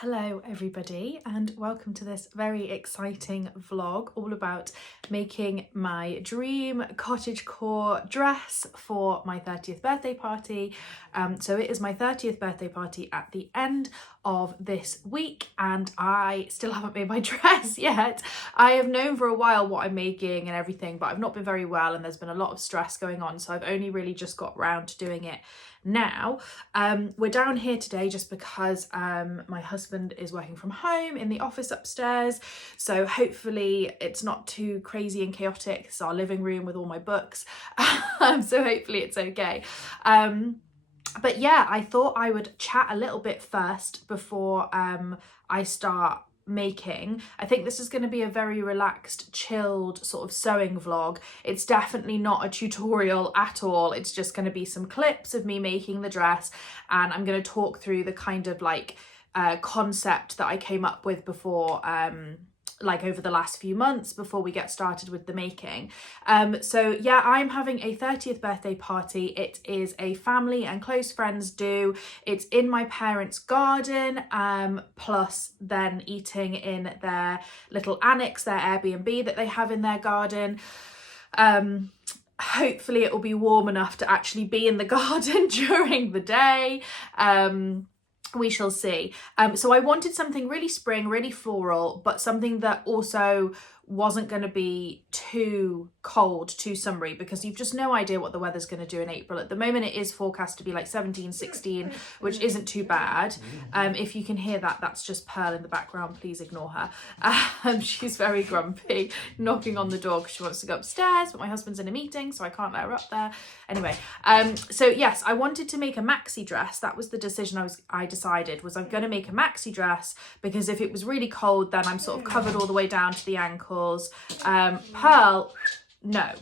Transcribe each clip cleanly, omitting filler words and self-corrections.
Hello everybody and welcome to this very exciting vlog all about making my dream cottagecore dress for my 30th birthday party. So it is my 30th birthday party at the end of this week and I still haven't made my dress yet. I have known for a while what I'm making and everything, but I've not been very well and there's been a lot of stress going on, so I've only really just got round to doing it now. We're down here today just because my husband is working from home in the office upstairs, so hopefully it's not too crazy and chaotic. It's our living room with all my books, so hopefully it's okay. But yeah, I thought I would chat a little bit first before I start making. I think this is going to be a very relaxed, chilled sort of sewing vlog. It's definitely not a tutorial at all. It's just going to be some clips of me making the dress, and I'm going to talk through the kind of like concept that I came up with before like over the last few months before we get started with the making. So yeah, I'm having a 30th birthday party. It is a family and close friends do. It's in my parents' garden, plus then eating in their little annex, their Airbnb that they have in their garden. Hopefully it will be warm enough to actually be in the garden during the day. We shall see. So I wanted something really spring, really floral, but something that also wasn't going to be too cold, too summery, because you've just no idea what the weather's going to do in April. At the moment it is forecast to be like 17, 16, which isn't too bad. If you can hear that, that's just Pearl in the background. Please ignore her. She's very grumpy, knocking on the door because she wants to go upstairs, but my husband's in a meeting, so I can't let her up there. Anyway, so yes, I wanted to make a maxi dress. That was the decision I decided was I'm going to make a maxi dress, because if it was really cold, then I'm sort of covered all the way down to the ankle. Pearl, no.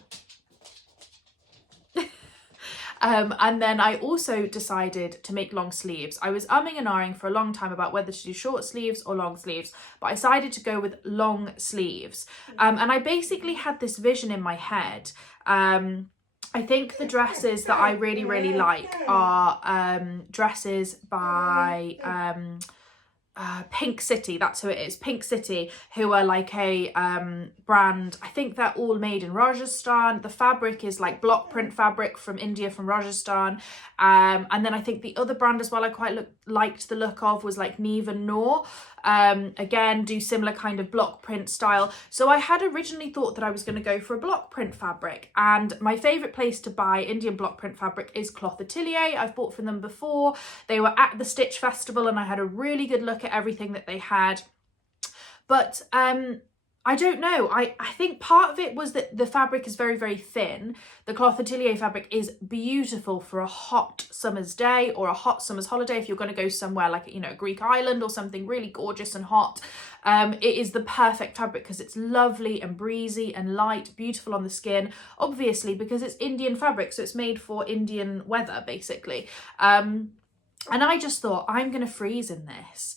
And then I also decided to make long sleeves. I was umming and ahhing for a long time about whether to do short sleeves or long sleeves, but I decided to go with long sleeves. And I basically had this vision in my head. I think the dresses that I really, really like are dresses by Pink City, that's who it is, Pink City, who are like a brand. I think they're all made in Rajasthan. The fabric is like block print fabric from India, from Rajasthan. And then I think the other brand as well I quite liked the look of was like Neve and Noor. Again, do similar kind of block print style. So I had originally thought that I was going to go for a block print fabric, and my favourite place to buy Indian block print fabric is Cloth Atelier. I've bought from them before. They were at the Stitch Festival and I had a really good look at everything that they had. But I don't know, I think part of it was that the fabric is very, very thin. The Cloth Atelier fabric is beautiful for a hot summer's day or a hot summer's holiday. If you're going to go somewhere like, you know, a Greek island or something really gorgeous and hot, it is the perfect fabric because it's lovely and breezy and light, beautiful on the skin, obviously because it's Indian fabric, so it's made for Indian weather basically. And I just thought, I'm going to freeze in this.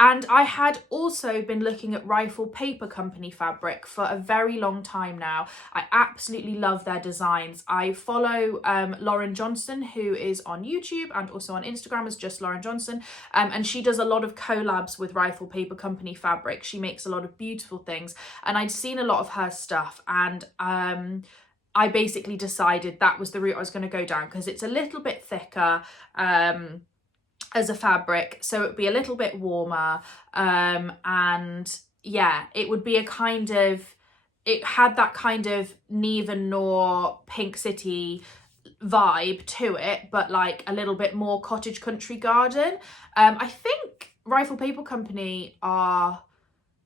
And I had also been looking at Rifle Paper Company fabric for a very long time now. I absolutely love their designs. I follow Lauren Johnson, who is on YouTube and also on Instagram as just Lauren Johnson. And she does a lot of collabs with Rifle Paper Company fabric. She makes a lot of beautiful things. And I'd seen a lot of her stuff, and I basically decided that was the route I was going to go down because it's a little bit thicker as a fabric, so it would be a little bit warmer, and yeah, it would be a kind of, it had that kind of Neve and Noor Pink City vibe to it, but like a little bit more cottage country garden. I think Rifle Paper Company are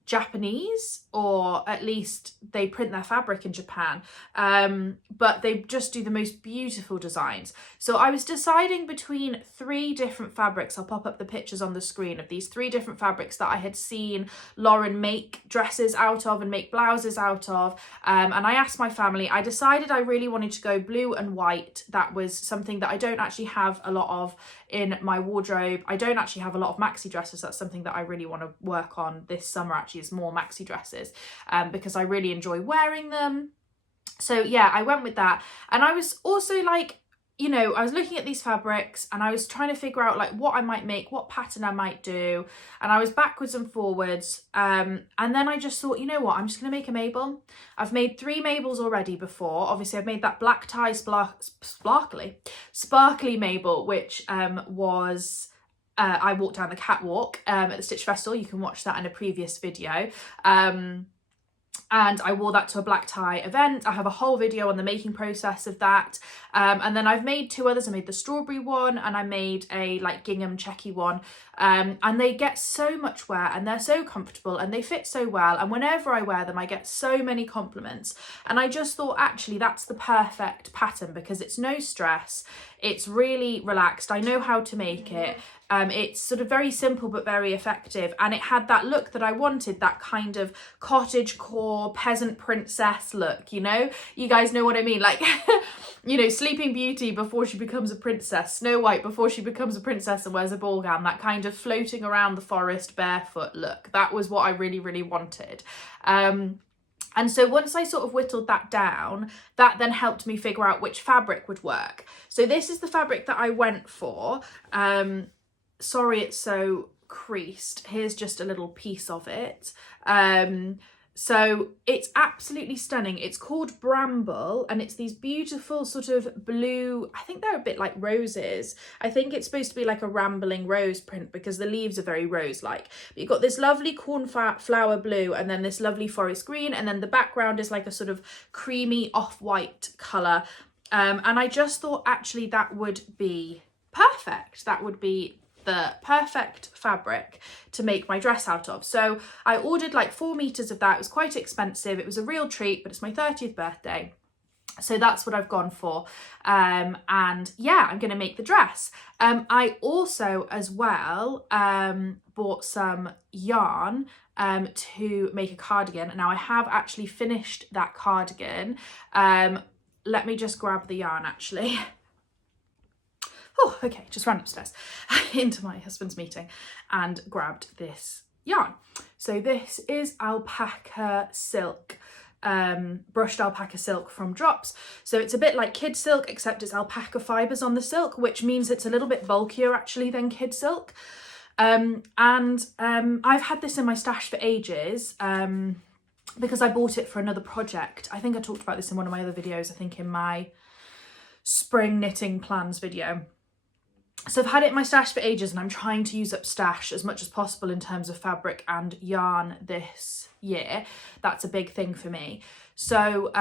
Japanese, or at least they print their fabric in Japan, but they just do the most beautiful designs. So I was deciding between three different fabrics. I'll pop up the pictures on the screen of these three different fabrics that I had seen Lauren make dresses out of and make blouses out of, and I asked my family. I decided I really wanted to go blue and white. That was something that I don't actually have a lot of in my wardrobe. I don't actually have a lot of maxi dresses. That's something that I really want to work on this summer, actually, is more maxi dresses, because I really enjoy wearing them. So yeah, I went with that. And I was also like you know, I was looking at these fabrics and I was trying to figure out like what I might make, what pattern I might do. And I was backwards and forwards. And then I just thought, you know what, I'm just going to make a Mabel. I've made 3 Mabels already before. Obviously, I've made that black tie sparkly Mabel, which was... I walked down the catwalk at the Stitch Festival. You can watch that in a previous video. And I wore that to a black tie event. I have a whole video on the making process of that. And then I've made 2 others. I made the strawberry one and I made a like gingham checky one. And they get so much wear and they're so comfortable and they fit so well. And whenever I wear them, I get so many compliments. And I just thought, actually, that's the perfect pattern because it's no stress. It's really relaxed. I know how to make it. It's sort of very simple but very effective, and it had that look that I wanted, that kind of cottagecore peasant princess look, you know? You guys know what I mean? Like, you know, Sleeping Beauty before she becomes a princess, Snow White before she becomes a princess and wears a ball gown, that kind of floating around the forest barefoot look. That was what I really, really wanted. And so once I sort of whittled that down, that then helped me figure out which fabric would work. So this is the fabric that I went for. Sorry it's so creased. Here's just a little piece of it. So it's absolutely stunning. It's called Bramble and it's these beautiful sort of blue, I think they're a bit like roses. I think it's supposed to be like a rambling rose print because the leaves are very rose-like. But you've got this lovely cornflower blue and then this lovely forest green, and then the background is like a sort of creamy off-white colour. And I just thought actually that would be perfect. That would be the perfect fabric to make my dress out of. So I ordered like 4 meters of that. It was quite expensive. It was a real treat, but it's my 30th birthday. So that's what I've gone for. And yeah, I'm going to make the dress. I also as well bought some yarn to make a cardigan. Now I have actually finished that cardigan. Let me just grab the yarn actually. Oh, okay, just ran upstairs into my husband's meeting and grabbed this yarn. So this is alpaca silk, brushed alpaca silk from Drops. So it's a bit like kid silk, except it's alpaca fibres on the silk, which means it's a little bit bulkier actually than kid silk. I've had this in my stash for ages because I bought it for another project. I think I talked about this in one of my other videos, I think in my spring knitting plans video. So I've had it in my stash for ages and I'm trying to use up stash as much as possible in terms of fabric and yarn this year. That's a big thing for me. So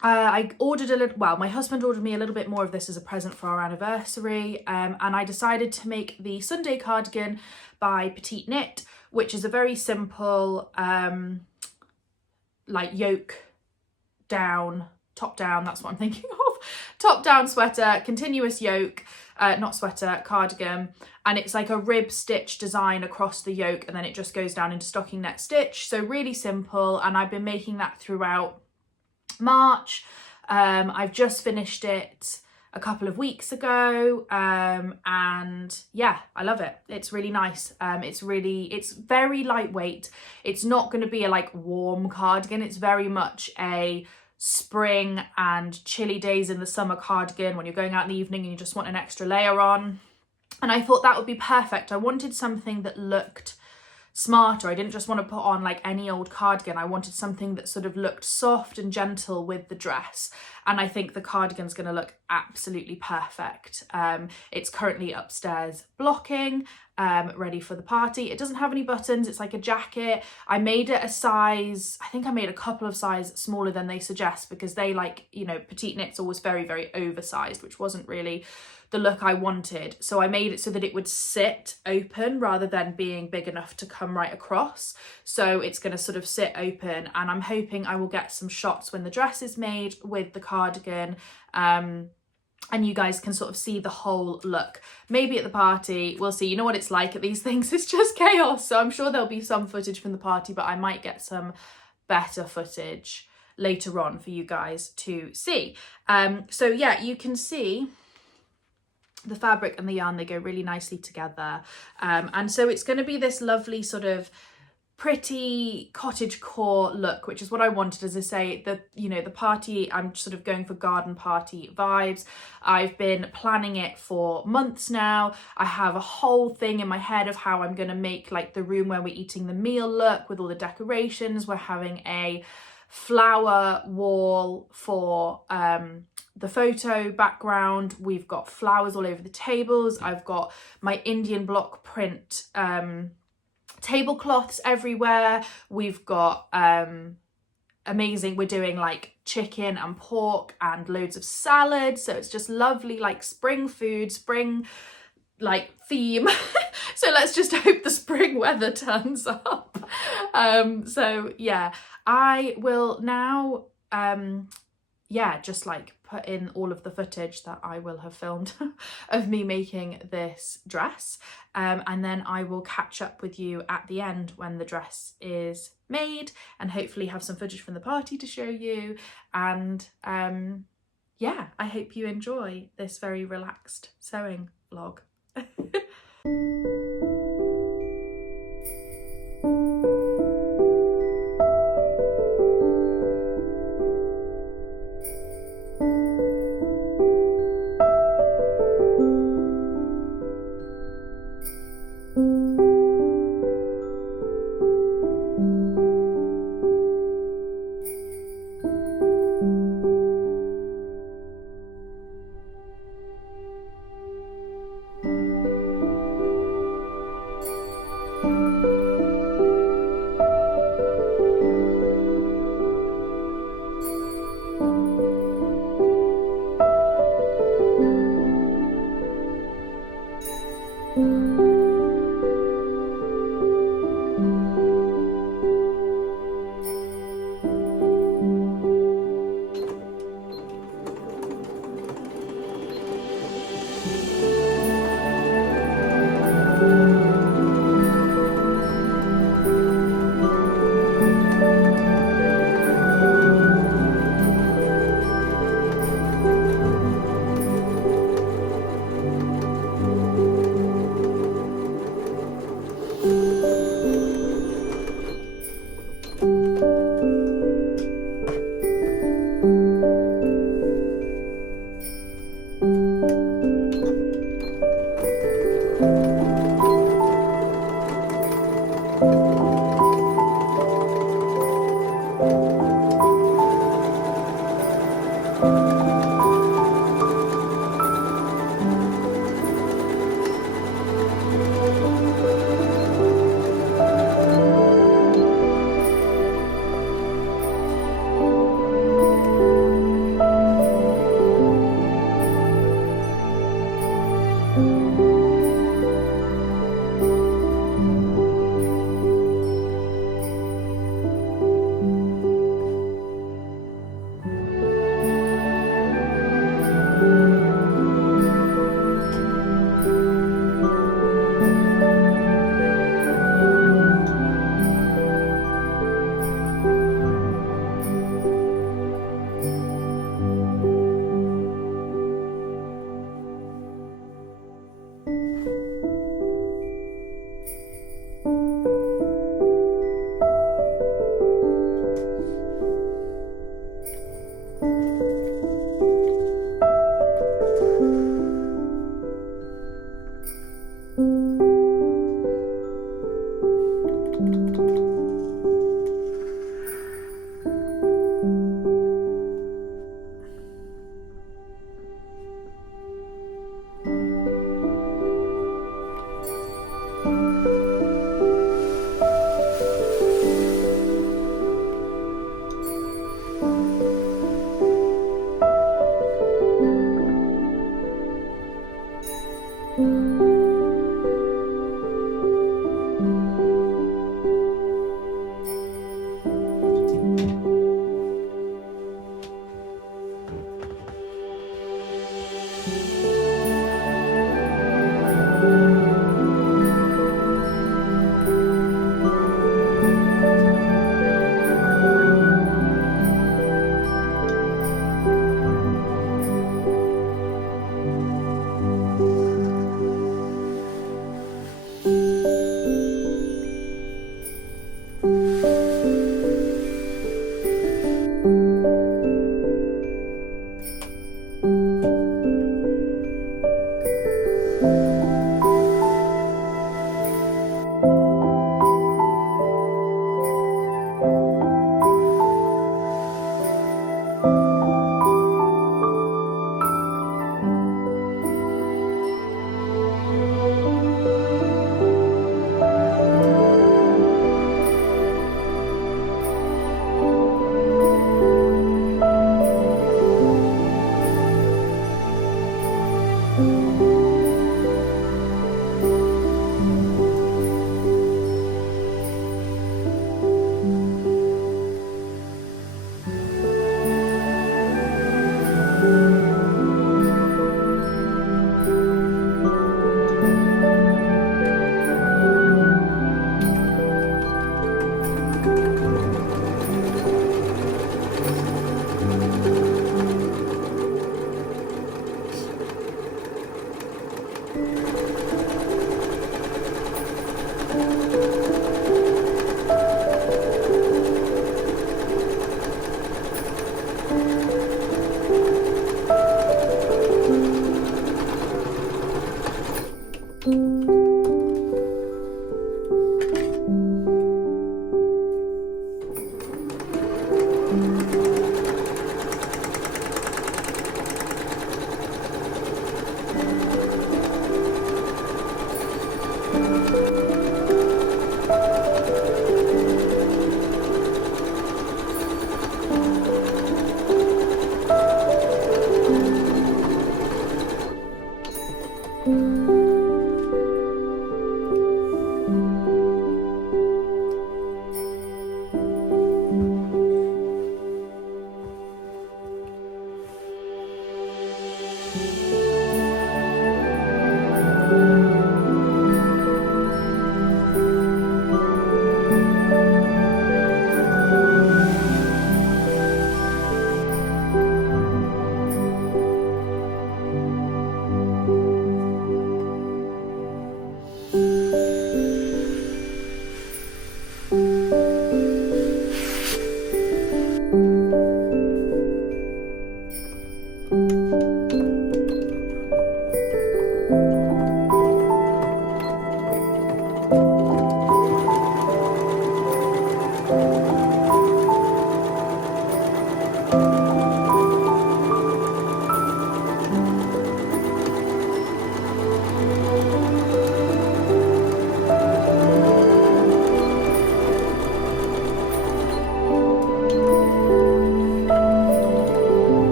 I ordered a little, well, my husband ordered me a little bit more of this as a present for our anniversary, and I decided to make the Sunday cardigan by Petite Knit, which is a very simple like yoke down, top down, that's what I'm thinking of. Top down sweater, continuous yoke, not sweater, cardigan, and it's like a rib stitch design across the yoke, and then it just goes down into stocking net stitch. So really simple, and I've been making that throughout March. I've just finished it a couple of weeks ago, and yeah, I love it. It's really nice. It's very lightweight. It's not going to be a like warm cardigan. It's very much a spring and chilly days in the summer cardigan when you're going out in the evening and you just want an extra layer on. And I thought that would be perfect. I wanted something that looked smarter. I didn't just want to put on like any old cardigan. I wanted something that sort of looked soft and gentle with the dress. And I think the cardigan's going to look absolutely perfect. It's currently upstairs blocking, ready for the party. It doesn't have any buttons. It's like a jacket. I made it a size, I think I made a couple of sizes smaller than they suggest because they like, you know, Petite Knit's always very, very oversized, which wasn't really the look I wanted. So I made it so that it would sit open rather than being big enough to come right across. So it's going to sort of sit open, and I'm hoping I will get some shots when the dress is made with the cardigan, and you guys can sort of see the whole look. Maybe at the party, we'll see. You know what it's like at these things, it's just chaos. So I'm sure there'll be some footage from the party, but I might get some better footage later on for you guys to see. So yeah, you can see the fabric and the yarn, they go really nicely together. And so it's going to be this lovely sort of pretty cottagecore look, which is what I wanted. As I say, the party, I'm sort of going for garden party vibes. I've been planning it for months now. I have a whole thing in my head of how I'm going to make like the room where we're eating the meal look with all the decorations. We're having a flower wall for the photo background. We've got flowers all over the tables. I've got my Indian block print tablecloths everywhere. We've got amazing, we're doing like chicken and pork and loads of salad, so it's just lovely, like spring food, spring like theme. So let's just hope the spring weather turns up. So yeah, I will now just like put in all of the footage that I will have filmed of me making this dress, and then I will catch up with you at the end when the dress is made, and hopefully have some footage from the party to show you. And yeah, I hope you enjoy this very relaxed sewing vlog.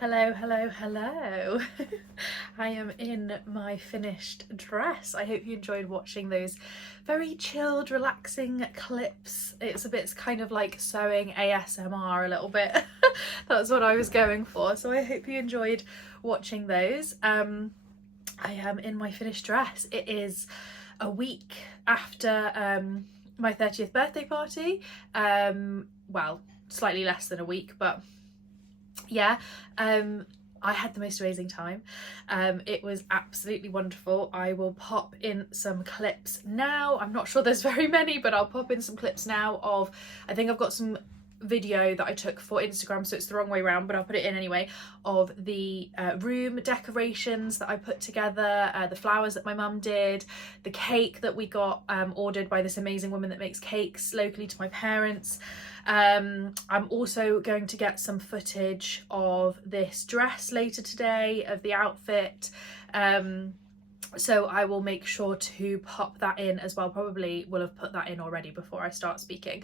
Hello, hello, hello. I am in my finished dress. I hope you enjoyed watching those very chilled, relaxing clips. It's a bit kind of like sewing ASMR a little bit. That's what I was going for. So I hope you enjoyed watching those. I am in my finished dress. It is a week after my 30th birthday party. Well, slightly less than a week, but yeah, I had the most amazing time. It was absolutely wonderful. I will pop in some clips now. I'm not sure there's very many, but I'll pop in some clips now of, I think I've got some video that I took for Instagram, so it's the wrong way around, but I'll put it in anyway, of the room decorations that I put together, the flowers that my mum did, the cake that we got ordered by this amazing woman that makes cakes locally to my parents. I'm also going to get some footage of this dress later today, of the outfit. So I will make sure to pop that in as well. Probably will have put that in already before I start speaking,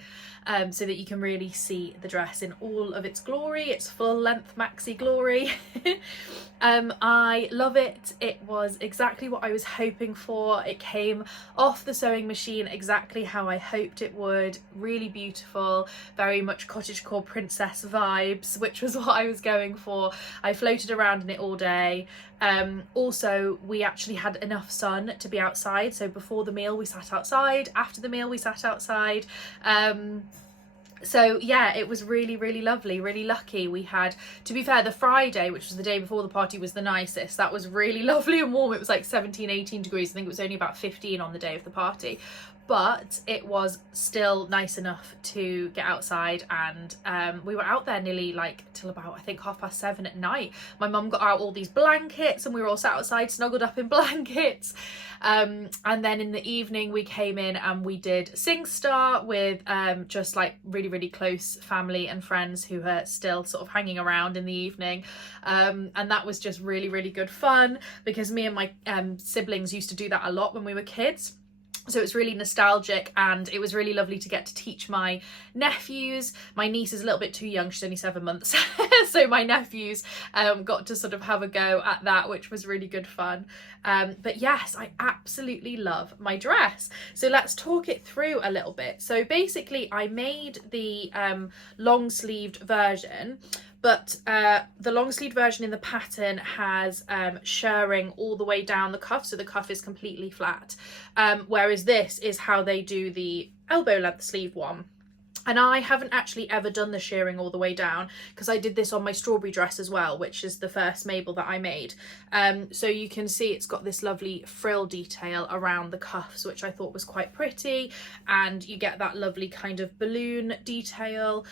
so that you can really see the dress in all of its glory, its full length maxi glory. I love it. It was exactly what I was hoping for. It came off the sewing machine exactly how I hoped it would. Really beautiful, very much cottagecore princess vibes, which was what I was going for. I floated around in it all day. Also, we actually had enough sun to be outside, so before the meal we sat outside, after the meal we sat outside. So yeah, it was really, really lovely, really lucky. We had, to be fair, the Friday, which was the day before the party, was the nicest. That was really lovely and warm. It was like 17, 18 degrees. I think it was only about 15 on the day of the party. But it was still nice enough to get outside, and we were out there nearly like till about, I think, 7:30 at night. My mum got out all these blankets and we were all sat outside snuggled up in blankets. And then in the evening we came in and we did SingStar with just like really, really close family and friends who are still sort of hanging around in the evening. And that was just really, really good fun, because me and my siblings used to do that a lot when we were kids. So it's really nostalgic, and it was really lovely to get to teach my nephews. My niece is a little bit too young, she's only 7 months. So my nephews got to sort of have a go at that, which was really good fun. But yes, I absolutely love my dress. So let's talk it through a little bit. So basically I made the long sleeved version, but the long sleeved version in the pattern has shirring all the way down the cuff, so the cuff is completely flat, whereas this is how they do the elbow length sleeve one. And I haven't actually ever done the shirring all the way down, because I did this on my strawberry dress as well, which is the first Mabel that I made. So you can see it's got this lovely frill detail around the cuffs, which I thought was quite pretty, and you get that lovely kind of balloon detail.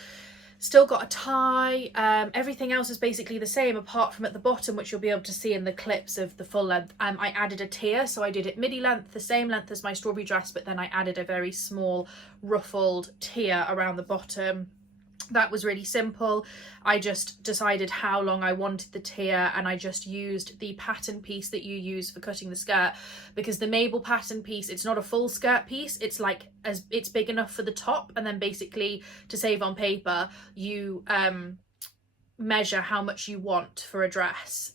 Still got a tie. Everything else is basically the same, apart from at the bottom, which you'll be able to see in the clips of the full length. I added a tier, so I did it midi length, the same length as my strawberry dress, but then I added a very small ruffled tier around the bottom. That was really simple. I just decided how long I wanted the tier, and I just used the pattern piece that you use for cutting the skirt, because the Mabel pattern piece, it's not a full skirt piece, it's like it's big enough for the top, and then basically to save on paper you measure how much you want for a dress.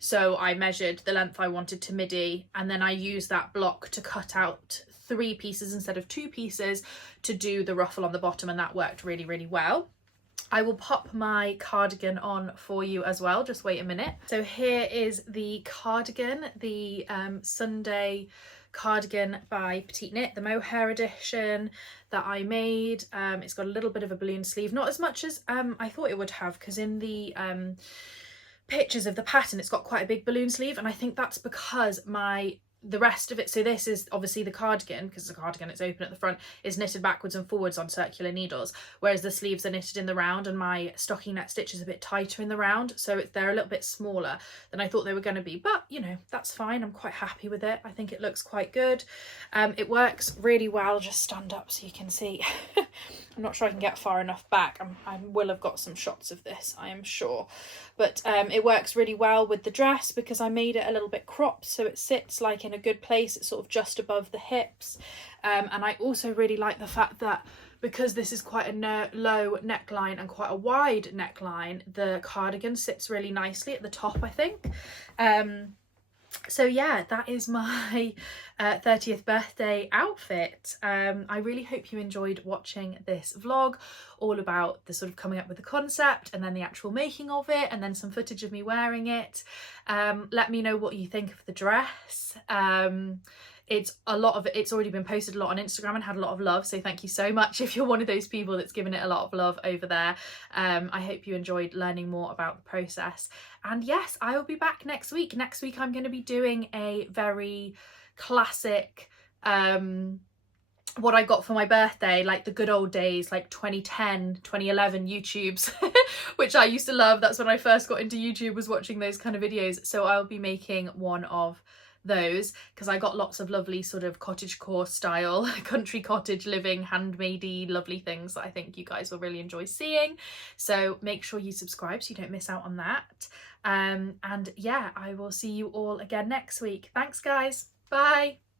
So I measured the length I wanted to midi, and then I used that block to cut out 3 pieces instead of 2 pieces to do the ruffle on the bottom, and that worked really, really well. I will pop my cardigan on for you as well, just wait a minute. So here is the cardigan, the Sunday cardigan by Petite Knit, the mohair edition that I made. It's got a little bit of a balloon sleeve, not as much as I thought it would have, because in the pictures of the pattern it's got quite a big balloon sleeve, and I think that's because the rest of it, so this is obviously the cardigan, because the cardigan, it's open at the front, is knitted backwards and forwards on circular needles, whereas the sleeves are knitted in the round, and my stocking net stitch is a bit tighter in the round, so they're a little bit smaller than I thought they were going to be, but you know, that's fine. I'm quite happy with it. I think it looks quite good. It works really well. I'll just stand up so you can see. I'm not sure I can get far enough back. I will have got some shots of this, I am sure, but it works really well with the dress, because I made it a little bit cropped, so it sits like in a good place. It's sort of just above the hips, and I also really like the fact that because this is quite a low neckline and quite a wide neckline, the cardigan sits really nicely at the top, I think. So yeah, that is my 30th birthday outfit. I really hope you enjoyed watching this vlog, all about the sort of coming up with the concept and then the actual making of it, and then some footage of me wearing it. Let me know what you think of the dress. It's already been posted a lot on Instagram and had a lot of love, so thank you so much if you're one of those people that's given it a lot of love over there. I hope you enjoyed learning more about the process, and yes, I will be back next week. Next week I'm going to be doing a very classic what I got for my birthday, like the good old days, like 2010, 2011 YouTubes, which I used to love. That's when I first got into YouTube, was watching those kind of videos. So I'll be making one of those because I got lots of lovely sort of cottagecore style country cottage living handmade lovely things that I think you guys will really enjoy seeing. So make sure you subscribe so you don't miss out on that. And yeah, I will see you all again next week. Thanks guys, bye.